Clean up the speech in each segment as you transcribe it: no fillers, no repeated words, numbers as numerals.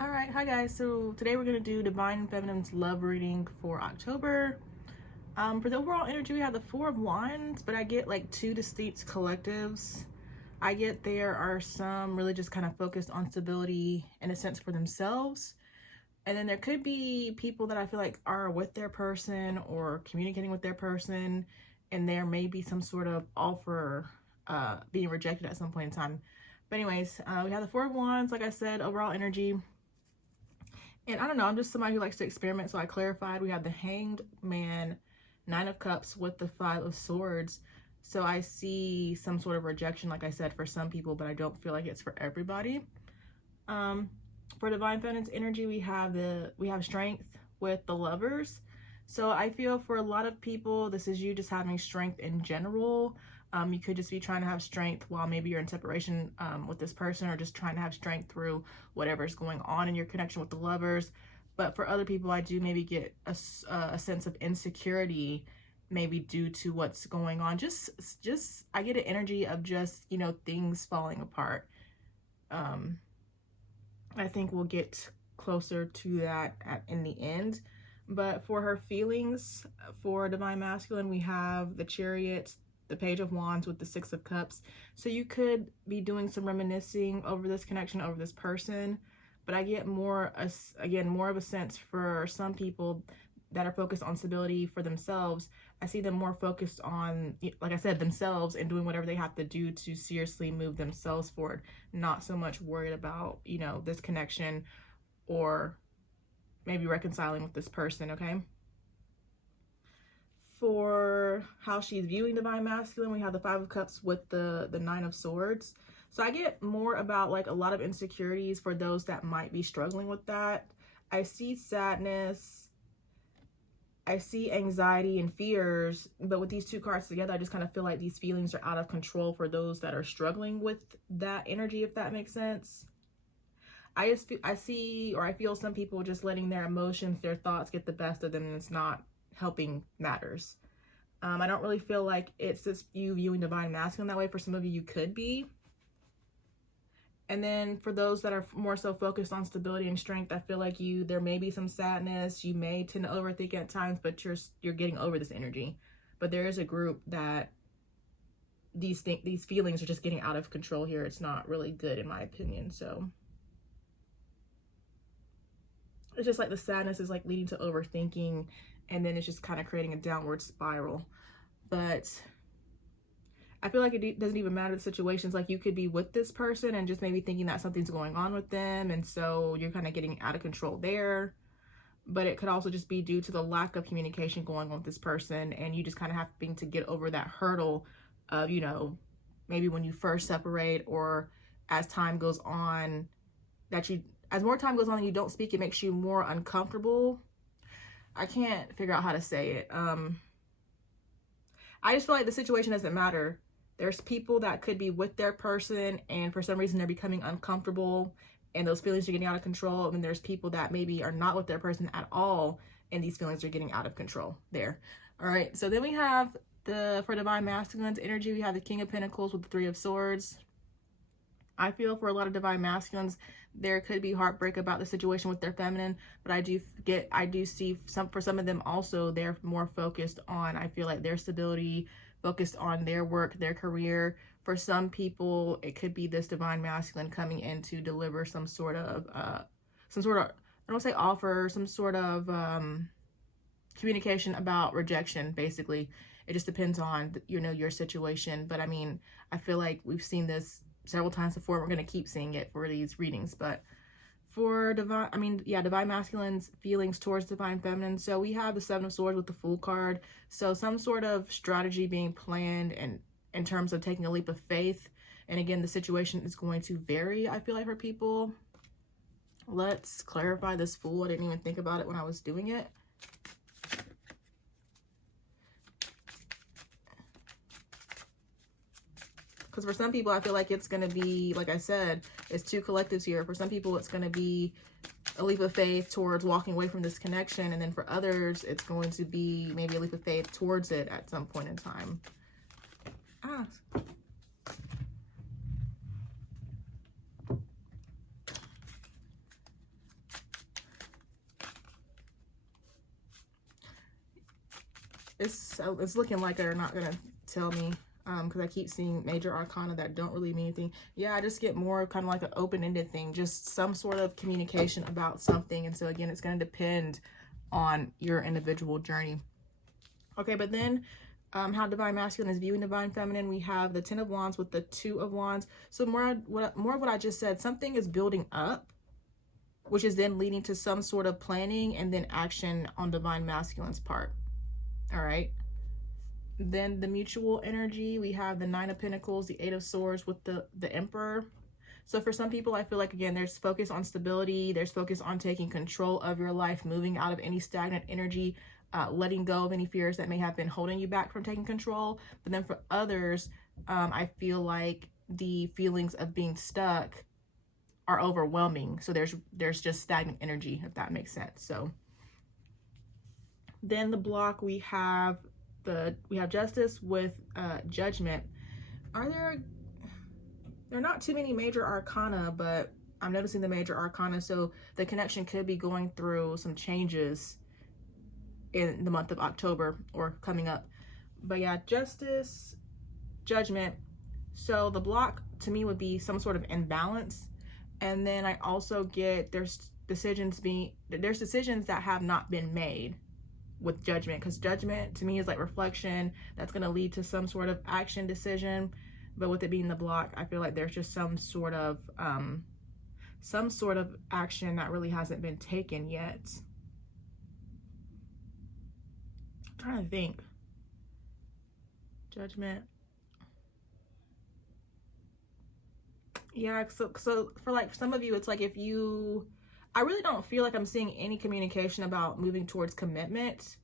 All right, hi guys. So today we're gonna do Divine Feminine's love reading for October. For the overall energy, we have the Four of Wands, but I get like two distinct collectives. I get there are some really just kind of focused on stability in a sense for themselves. And then there could be people that I feel like are with their person or communicating with their person, and there may be some sort of offer being rejected at some point in time. But anyways, we have the Four of Wands, like I said, overall energy. And I don't know, I'm just somebody who likes to experiment, so I clarified. We have the Hanged Man, Nine of Cups with the Five of Swords. So I see some sort of rejection, like I said, for some people, but I don't feel like it's for everybody. For Divine Feminine's energy, we have strength with the Lovers. So I feel for a lot of people, this is you just having strength in general. You could just be trying to have strength while maybe you're in separation with this person, or just trying to have strength through whatever's going on in your connection with the Lovers. But for other people, I do maybe get a sense of insecurity, maybe due to what's going on. Just I get an energy of just, you know, things falling apart. I think we'll get closer to that in the end. But for her feelings, for Divine Masculine, we have the Chariot, the Page of Wands with the Six of Cups. So you could be doing some reminiscing over this connection, over this person. But I get more of a sense for some people that are focused on stability for themselves. I see them more focused on, like I said, themselves and doing whatever they have to do to seriously move themselves forward. Not so much worried about, you know, this connection or maybe reconciling with this person, okay? For how she's viewing Divine Masculine, we have the Five of Cups with the Nine of Swords. So I get more about like a lot of insecurities for those that might be struggling with that. I see sadness, I see anxiety and fears, but with these two cards together, I just kind of feel like these feelings are out of control for those that are struggling with that energy, if that makes sense. I feel some people just letting their emotions, their thoughts get the best of them, and it's not helping matters. I don't really feel like it's just you viewing Divine Masculine that way. For some of you, you could be. And then for those that are more so focused on stability and strength, I feel like there may be some sadness. You may tend to overthink at times, but you're getting over this energy. But there is a group that these feelings are just getting out of control here. It's not really good in my opinion. So it's just like the sadness is like leading to overthinking, and then it's just kind of creating a downward spiral. But I feel like it doesn't even matter the situations. Like you could be with this person and just maybe thinking that something's going on with them, and so you're kind of getting out of control there. But it could also just be due to the lack of communication going on with this person, and you just kind of having to get over that hurdle of, you know, maybe when you first separate, or as time goes on, as more time goes on and you don't speak, it makes you more uncomfortable. I can't figure out how to say it. I just feel like the situation doesn't matter. There's people that could be with their person and for some reason they're becoming uncomfortable and those feelings are getting out of control. And then there's people that maybe are not with their person at all and these feelings are getting out of control there. All right, so then we have for Divine Masculine's energy, we have the King of Pentacles with the Three of Swords. I feel for a lot of Divine Masculines, there could be heartbreak about the situation with their feminine, but I do see for some of them also, they're more focused on, I feel like, their stability, focused on their work, their career. For some people, it could be this Divine Masculine coming in to deliver some sort of, I don't want to say offer, some sort of communication about rejection, basically. It just depends on, you know, your situation. But I mean, I feel like we've seen this several times before. We're going to keep seeing it for these readings. But for Divine Masculine's feelings towards Divine Feminine, so we have the Seven of Swords with the Fool card. So some sort of strategy being planned, and in terms of taking a leap of faith. And again, the situation is going to vary, I feel like, for people. Let's clarify this Fool. I didn't even think about it when I was doing it. Because for some people, I feel like it's going to be, like I said, it's two collectives here. For some people, it's going to be a leap of faith towards walking away from this connection. And then for others, it's going to be maybe a leap of faith towards it at some point in time. it's looking like they're not gonna tell me, because I keep seeing major arcana that don't really mean anything. Yeah, I just get more kind of like an open-ended thing, just some sort of communication about something. And so again, it's going to depend on your individual journey. Okay, but then how Divine Masculine is viewing Divine Feminine, we have the 10 of Wands with the 2 of Wands. So more of what I just said, something is building up, which is then leading to some sort of planning and then action on Divine Masculine's part. All right. Then the mutual energy, we have the 9 of Pentacles, the 8 of Swords with the Emperor. So for some people, I feel like, again, there's focus on stability. There's focus on taking control of your life, moving out of any stagnant energy, letting go of any fears that may have been holding you back from taking control. But then for others, I feel like the feelings of being stuck are overwhelming. So there's just stagnant energy, if that makes sense. So then the block, we have Justice with Judgment. There are not too many major arcana, but I'm noticing the major arcana, so the connection could be going through some changes in the month of October or coming up. But yeah, Justice, Judgment. So the block to me would be some sort of imbalance. And then I also get there's decisions that have not been made with Judgment, because Judgment to me is like reflection that's going to lead to some sort of action decision. But with it being the block, I feel like there's just some sort of action that really hasn't been taken yet. I'm trying to think. Judgment. Yeah, so for like some of you, it's like I really don't feel like I'm seeing any communication about moving towards commitment.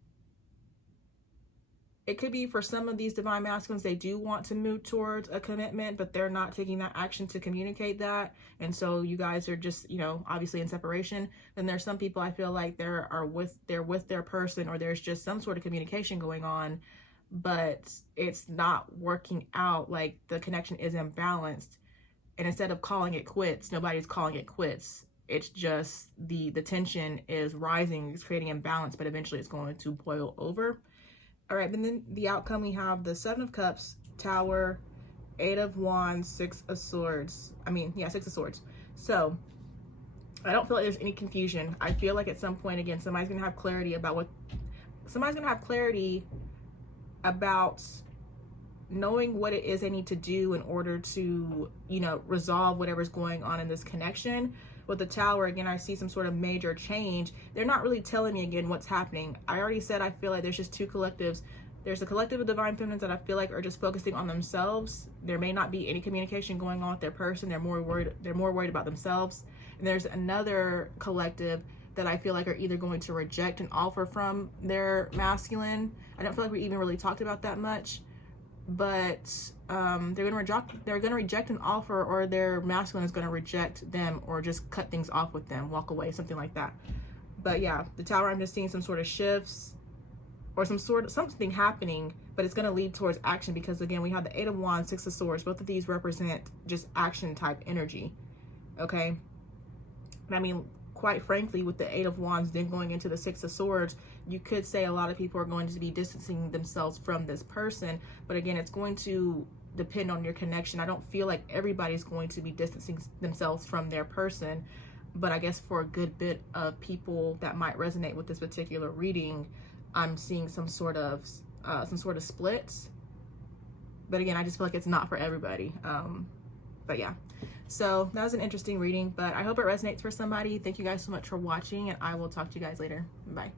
It could be for some of these Divine Masculines, they do want to move towards a commitment, but they're not taking that action to communicate that. And so you guys are just, obviously in separation. Then there's some people I feel like they're with their person, or there's just some sort of communication going on, but it's not working out. Like the connection is imbalanced. And instead of calling it quits, nobody's calling it quits. It's just the tension is rising, it's creating imbalance, but eventually it's going to boil over. All right, and then the outcome, we have the 7 of Cups, Tower, 8 of Wands, 6 of Swords. 6 of Swords. So I don't feel like there's any confusion. I feel like at some point, again, somebody's going to have clarity about knowing what it is they need to do in order to, resolve whatever's going on in this connection. With the Tower, again, I see some sort of major change. They're not really telling me, again, what's happening. I already said I feel like there's just two collectives. There's a collective of Divine Feminines that I feel like are just focusing on themselves. There may not be any communication going on with their person. They're more worried about themselves. And there's another collective that I feel like are either going to reject an offer from their masculine. I don't feel like we even really talked about that much. But they're gonna reject an offer, or their masculine is gonna reject them, or just cut things off with them, walk away, something like that. But yeah, the Tower, I'm just seeing some sort of shifts or something happening, but it's gonna lead towards action, because again, we have the 8 of Wands, 6 of Swords. Both of these represent just action type energy. Okay, and quite frankly, with the 8 of Wands then going into the 6 of Swords, you could say a lot of people are going to be distancing themselves from this person. But again, it's going to depend on your connection. I don't feel like everybody's going to be distancing themselves from their person. But I guess for a good bit of people that might resonate with this particular reading, I'm seeing some sort of splits. But again, I just feel like it's not for everybody. But yeah, so that was an interesting reading, but I hope it resonates for somebody. Thank you guys so much for watching, and I will talk to you guys later. Bye.